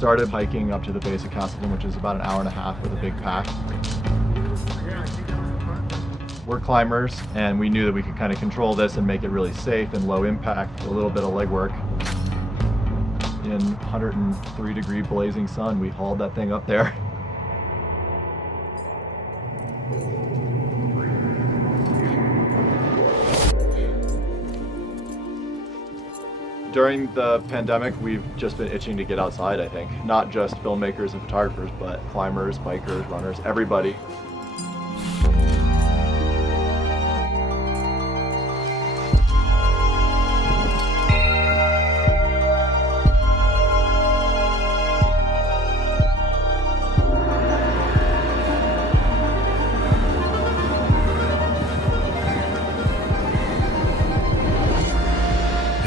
started hiking up to the base of Castleton, which is about an hour and a half with a big pack. We're climbers, and we knew that we could kind of control this and make it really safe and low impact, a little bit of legwork. In 103-degree blazing sun, we hauled that thing up there. During the pandemic, we've just been itching to get outside, I think. Not just filmmakers and photographers, but climbers, bikers, runners, everybody.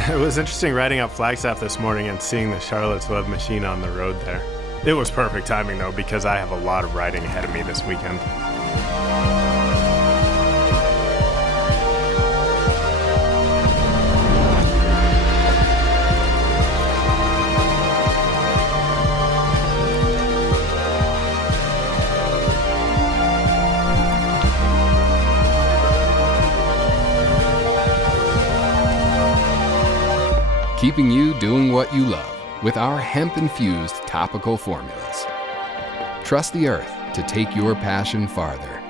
It was interesting riding up Flagstaff this morning and seeing the Charlotte's Web machine on the road there. It was perfect timing though, because I have a lot of riding ahead of me this weekend. Keeping you doing what you love with our hemp-infused topical formulas. Trust the earth to take your passion farther.